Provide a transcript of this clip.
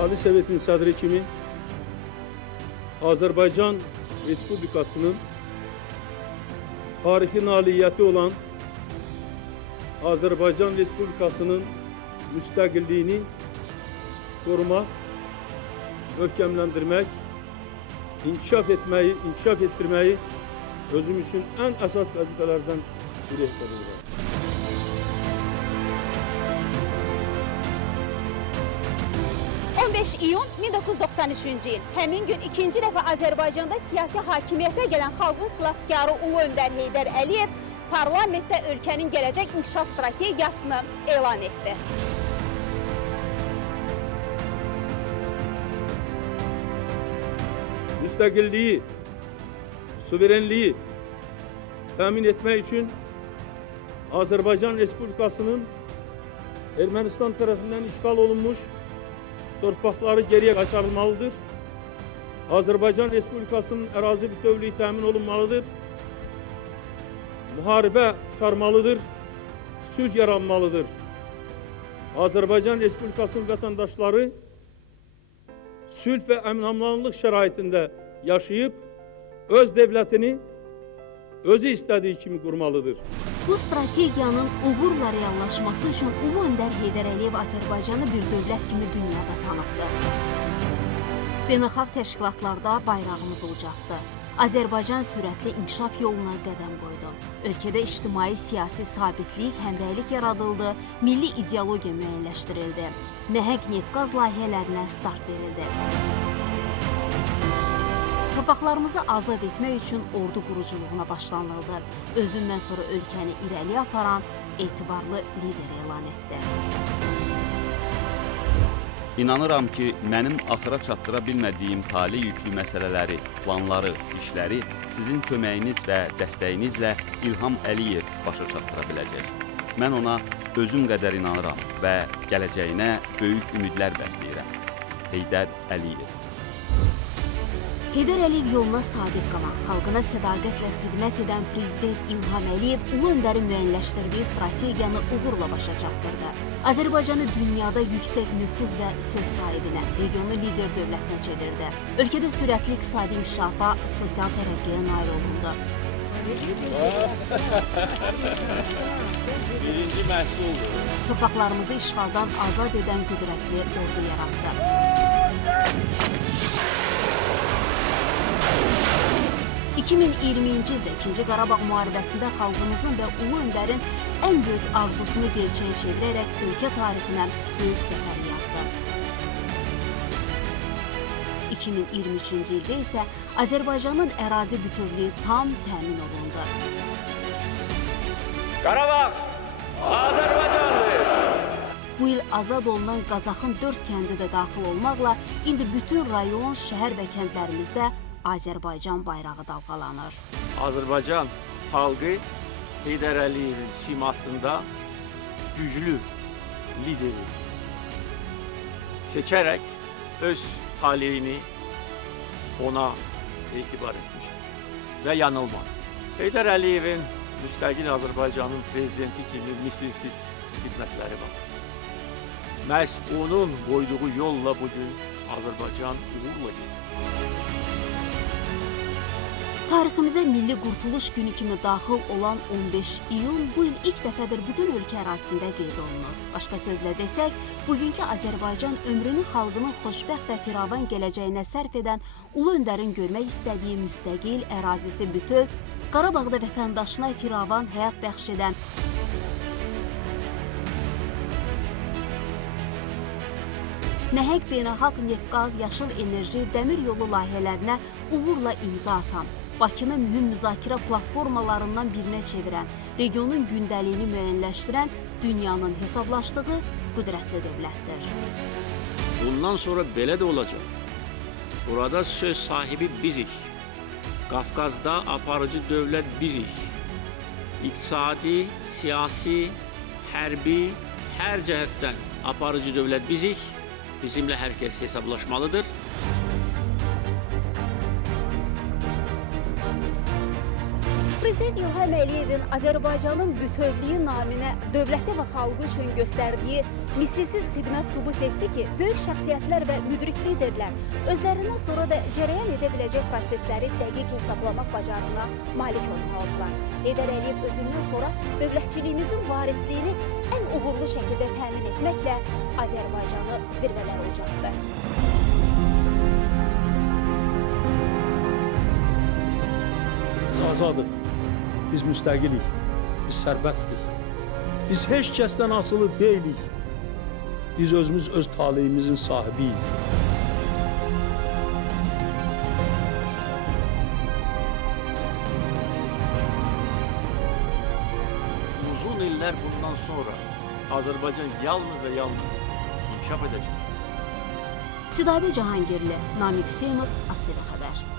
Ali Sovet'in sədri kimi Azərbaycan Respublikasının tarixi nailiyyəti olan Azərbaycan Respublikasının müstəqilliyini korumaq, möhkəmləndirmək, inkişaf etdirməyi özüm üçün ən əsas vəzifələrdən biri hesab edirəm. 15 iyun 1993-cü il. Həmin gün ikinci dəfə Azərbaycanda siyasi hakimiyyətə gələn xalqın xilaskarı Ulu Öndər Heydər Əliyev parlamentdə ölkənin gələcək inkişaf strategiyasını elan etdi. Müstəqilliyi, suverenliyi təmin etmək üçün Azərbaycan Respublikasının Ermənistan tərəfindən işğal olunmuş torpaqları geriyə qaytarılmalıdır. Azərbaycan Respublikasının ərazi bütövlüyü təmin olunmalıdır. Müharibə qurtarmalıdır, sülh yaranmalıdır. Azərbaycan Respublikasının vətəndaşları sülh və əmin-amanlıq şəraitində yaşayıb, öz dövlətini özü istədiyi kimi qurmalıdır. Bu strategiyanın uğurla reallaşması üçün Ulu Öndər Heydər Əliyev Azərbaycanı bir dövlət kimi dünyada tanıtdı. Beynəlxalq təşkilatlarda bayrağımız olacaqdı. Azərbaycan sürətli inkişaf yoluna qədəm qoydu. Ölkədə ictimai-siyasi sabitlik, həmrəylik yaradıldı, milli ideologiya müəyyənləşdirildi. Nəhəng neft-qaz layihələrinə start verildi. Torpaqlarımızı azad etmək üçün ordu quruculuğuna başlanıldı. Özündən sonra ölkəni irəli aparan etibarlı lider elan etdi. İnanıram ki, mənim axıra çatdıra bilmədiyim tali yüklü məsələləri, planları, işləri sizin köməyiniz və dəstəyinizlə İlham Əliyev başa çatdıra biləcək. Mən ona özüm qədər inanıram və gələcəyinə böyük ümidlər bəsləyirəm. Heydər Əliyev. Heydər Əliyev yoluna sadiq qalan, xalqına sədaqətlə xidmət edən Prezident İlham Əliyev Ulu Öndərin müəyyənləşdirdiyi strategiyanı uğurla başa çatdırdı. Azərbaycanı dünyada yüksək nüfuz və söz sahibinə, regionu lider dövlətinə çevirdi. Ölkədə sürətli iqtisadi inkişafa, sosial tərəqqiyə nail olundu. Birinci məhsuldur. Torpaqlarımızı işğaldan azad edən qüdrətli ordu yaratdı. 2020-ci ildə 2-ci Qarabağ müharibəsində xalqımızın və Ulu Öndərin ən böyük arzusunu gerçəyə çevirərək ölkə tarixinə böyük səfər yazdı. 2023-cü ildə isə Azərbaycanın ərazi bütövlüyü tam təmin olundu. Qarabağ Azərbaycandır! Bu il azad olunan Qazaxın 4 kəndi də daxil olmaqla indi bütün rayon, şəhər və kəndlərimizdə Azərbaycan bayrağı dalğalanır. Azərbaycan xalqı Heydər Əliyevin simasında güclü lideri seçərək öz taleyini ona etibar etmişdir və yanılmadı. Heydər Əliyevin müstəqil Azərbaycanın prezidenti kimi misilsiz xidmətləri var. Məhz onun qoyduğu yolla bugün Azərbaycan uğurla gedir. Tariximizə Milli Qurtuluş Günü kimi daxil olan 15 iyun bu il ilk dəfədir bütün ölkə ərazisində qeyd olunur. Başqa sözlə desək, bugünkü Azərbaycan ömrünü xalqının xoşbəxt və firavan gələcəyinə sərf edən Ulu Öndərin görmək istədiyi müstəqil, ərazisi bütöv, Qarabağda vətəndaşına firavan həyat bəxş edən nəhəng beynəlxalq neft-qaz, yaşıl enerji, dəmir yolu layihələrinə uğurla imza atan, Bakını mühüm müzakirə platformalarından birinə çevirən, regionun gündəliyini müəyyənləşdirən, dünyanın hesablaşdığı qüdrətli dövlətdir. Bundan sonra belə də olacaq. Burada söz sahibi bizik. Qafqazda aparıcı dövlət bizik. İqtisadi, siyasi, hərbi, hər cəhətdən aparıcı dövlət bizik. Bizimlə hər kəs hesablaşmalıdır. Prezident İlham İlham Əliyevin Azərbaycanın bütövlüyü naminə dövləti və xalqı üçün göstərdiyi misilsiz xidmət sübut etdi ki, böyük şəxsiyyətlər və müdrik liderlər özlərindən sonra da cərəyan edə biləcək prosesləri dəqiq hesablamaq bacarığına malik olmalıdırlar. Heydər Əliyev özündən sonra dövlətçiliyimizin varisliyini ən uğurlu şəkildə təmin etməklə Azərbaycanı zirvələrə ucaltdı. Biz azadıq, biz müstəqilik, biz sərbəstdik. Biz heç kəsdən asılı deyilik. Biz özümüz öz taleyimizin sahibiyik. Uzun iller bundan sonra Azərbaycan yalnız və yalnız inkişaf edəcək. Südabə Cahangirli, Namiq Hüseynov, ASTV Xəbər.